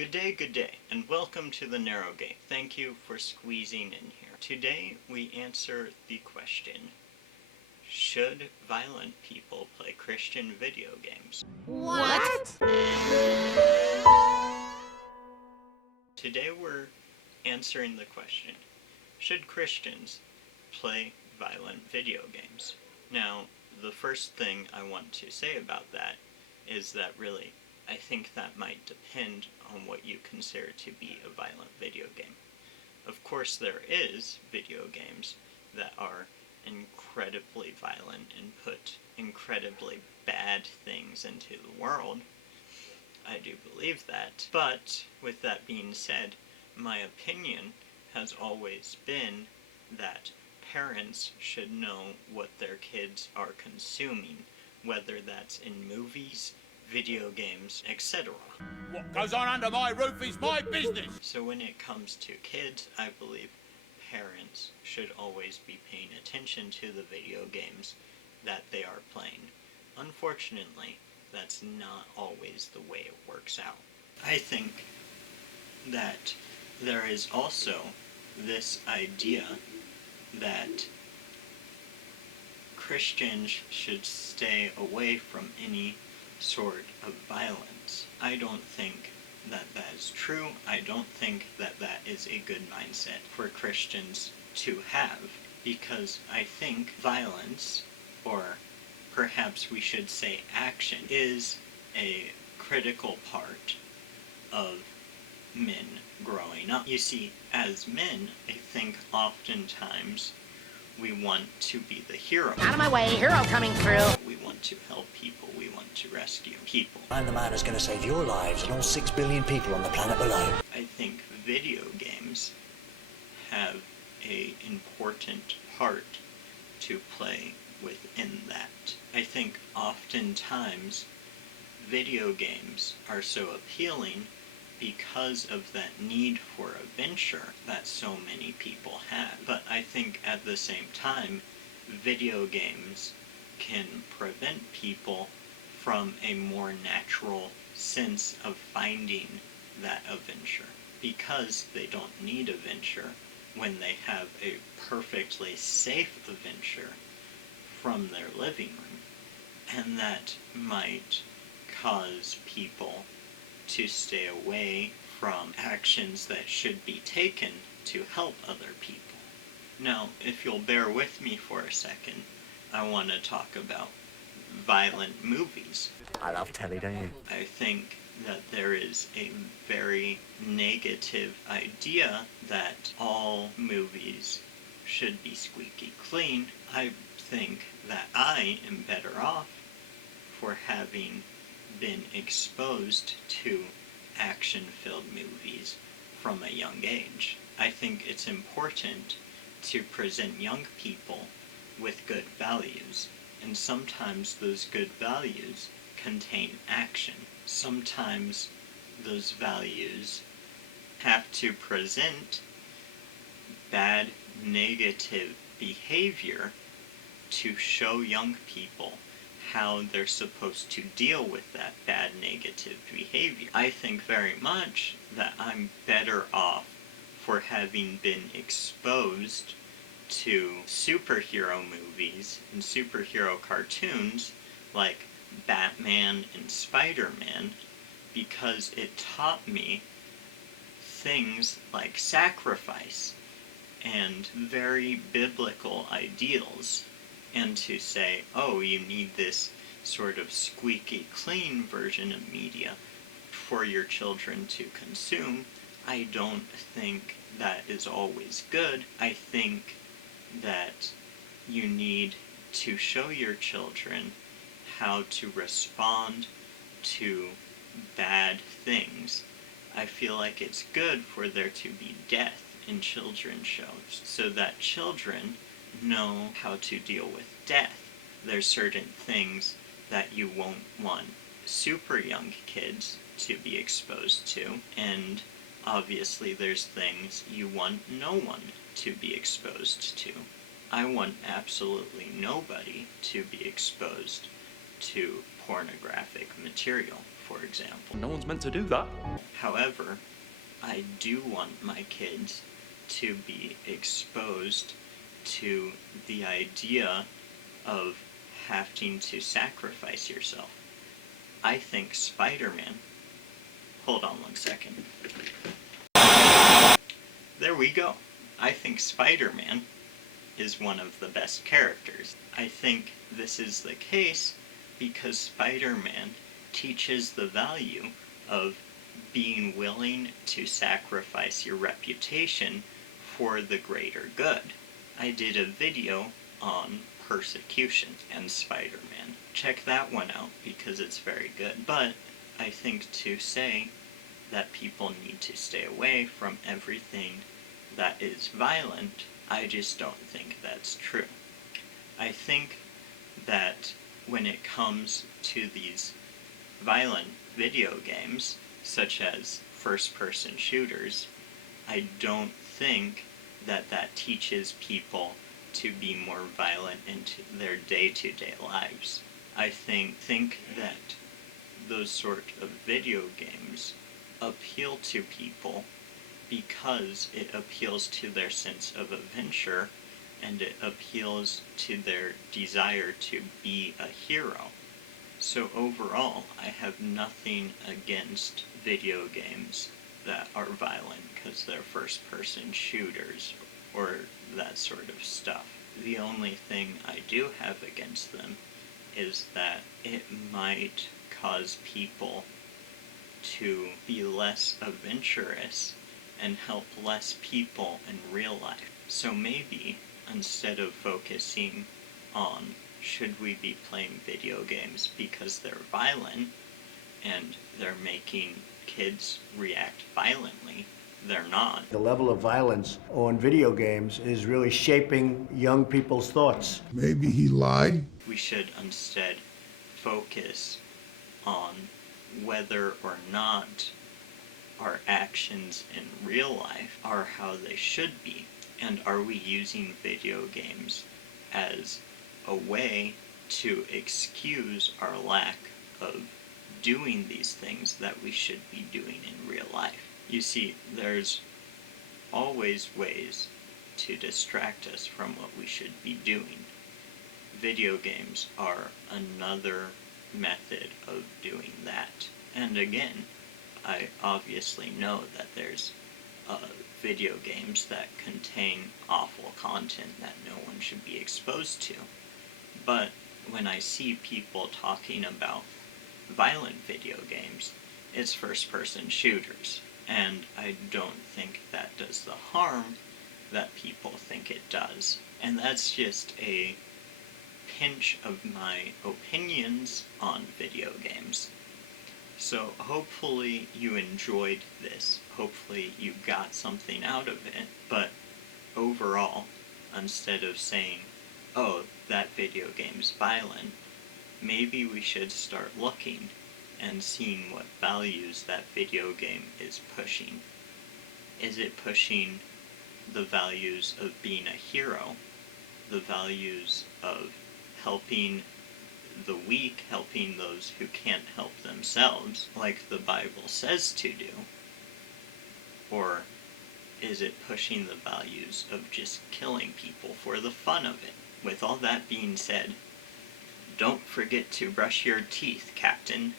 Good day, and welcome to the Narrow Gate. Thank you for squeezing in here. Today we answer the question, should violent people play Christian video games? What? Today we're answering the question, should Christians play violent video games? Now, the first thing I want to say about that is that really, I think that might depend on what you consider to be a violent video game. Of course, there is video games that are incredibly violent and put incredibly bad things into the world. I do believe that. But, with that being said, my opinion has always been that parents should know what their kids are consuming, whether that's in movies, video games, etc. What goes on under my roof is my business! So when it comes to kids, I believe parents should always be paying attention to the video games that they are playing. Unfortunately, that's not always the way it works out. I think that there is also this idea that Christians should stay away from any sort of violence. I don't think that that is true. I don't think that that is a good mindset for Christians to have, because I think violence, or perhaps we should say action, is a critical part of men growing up. You see, as men, I think oftentimes we want to be the hero. Out of my way, hero coming through. We want to help people. We want to rescue people. I'm the man who's going to save your lives and all 6 billion people on the planet below. I think video games have an important part to play within that. I think oftentimes video games are so appealing because of that need for adventure that so many people have. But I think at the same time, video games can prevent people from a more natural sense of finding that adventure, because they don't need adventure when they have a perfectly safe adventure from their living room. And that might cause people to stay away from actions that should be taken to help other people. Now, if you'll bear with me for a second, I want to talk about violent movies. I love telly, don't you? I think that there is a very negative idea that all movies should be squeaky clean. I think that I am better off for having been exposed to action-filled movies from a young age. I think it's important to present young people with good values, and sometimes those good values contain action. Sometimes those values have to present bad, negative behavior to show young people how they're supposed to deal with that bad negative behavior. I think very much that I'm better off for having been exposed to superhero movies and superhero cartoons like Batman and Spider-Man, because it taught me things like sacrifice and very biblical ideals. And to say, oh, you need this sort of squeaky clean version of media for your children to consume, I don't think that is always good. I think that you need to show your children how to respond to bad things. I feel like it's good for there to be death in children's shows, so that children know how to deal with death. There's certain things that you won't want super young kids to be exposed to, and obviously there's things you want no one to be exposed to. I want absolutely nobody to be exposed to pornographic material. for example. No one's meant to do that. However, I do want my kids to be exposed to the idea of having to sacrifice yourself. I think Spider-Man... Hold on 1 second. There we go. I think Spider-Man is one of the best characters. I think this is the case because Spider-Man teaches the value of being willing to sacrifice your reputation for the greater good. I did a video on persecution and Spider-Man. Check that one out because it's very good. But I think to say that people need to stay away from everything that is violent, I just don't think that's true. I think that when it comes to these violent video games, such as first-person shooters, I don't think that that teaches people to be more violent in their day-to-day lives. I think that those sort of video games appeal to people because it appeals to their sense of adventure and it appeals to their desire to be a hero. So overall, I have nothing against video games that are violent because they're first-person shooters or that sort of stuff. The only thing I do have against them is that it might cause people to be less adventurous and help less people in real life. So maybe instead of focusing on should we be playing video games because they're violent and they're making kids react violently, they're not. The level of violence on video games is really shaping young people's thoughts. Maybe he lied. We should instead focus on whether or not our actions in real life are how they should be, and are we using video games as a way to excuse our lack of doing these things that we should be doing in real life. You see, there's always ways to distract us from what we should be doing. Video games are another method of doing that. And again, I obviously know that there's video games that contain awful content that no one should be exposed to. But when I see people talking about violent video games, it's first-person shooters, and I don't think that does the harm that people think it does. And that's just a pinch of my opinions on video games. So hopefully you enjoyed this. Hopefully you got something out of it. But overall, instead of saying, oh, that video game's violent, maybe we should start looking and seeing what values that video game is pushing. Is it pushing the values of being a hero? The values of helping the weak, helping those who can't help themselves, like the Bible says to do? Or is it pushing the values of just killing people for the fun of it? With all that being said, don't forget to brush your teeth, Captain.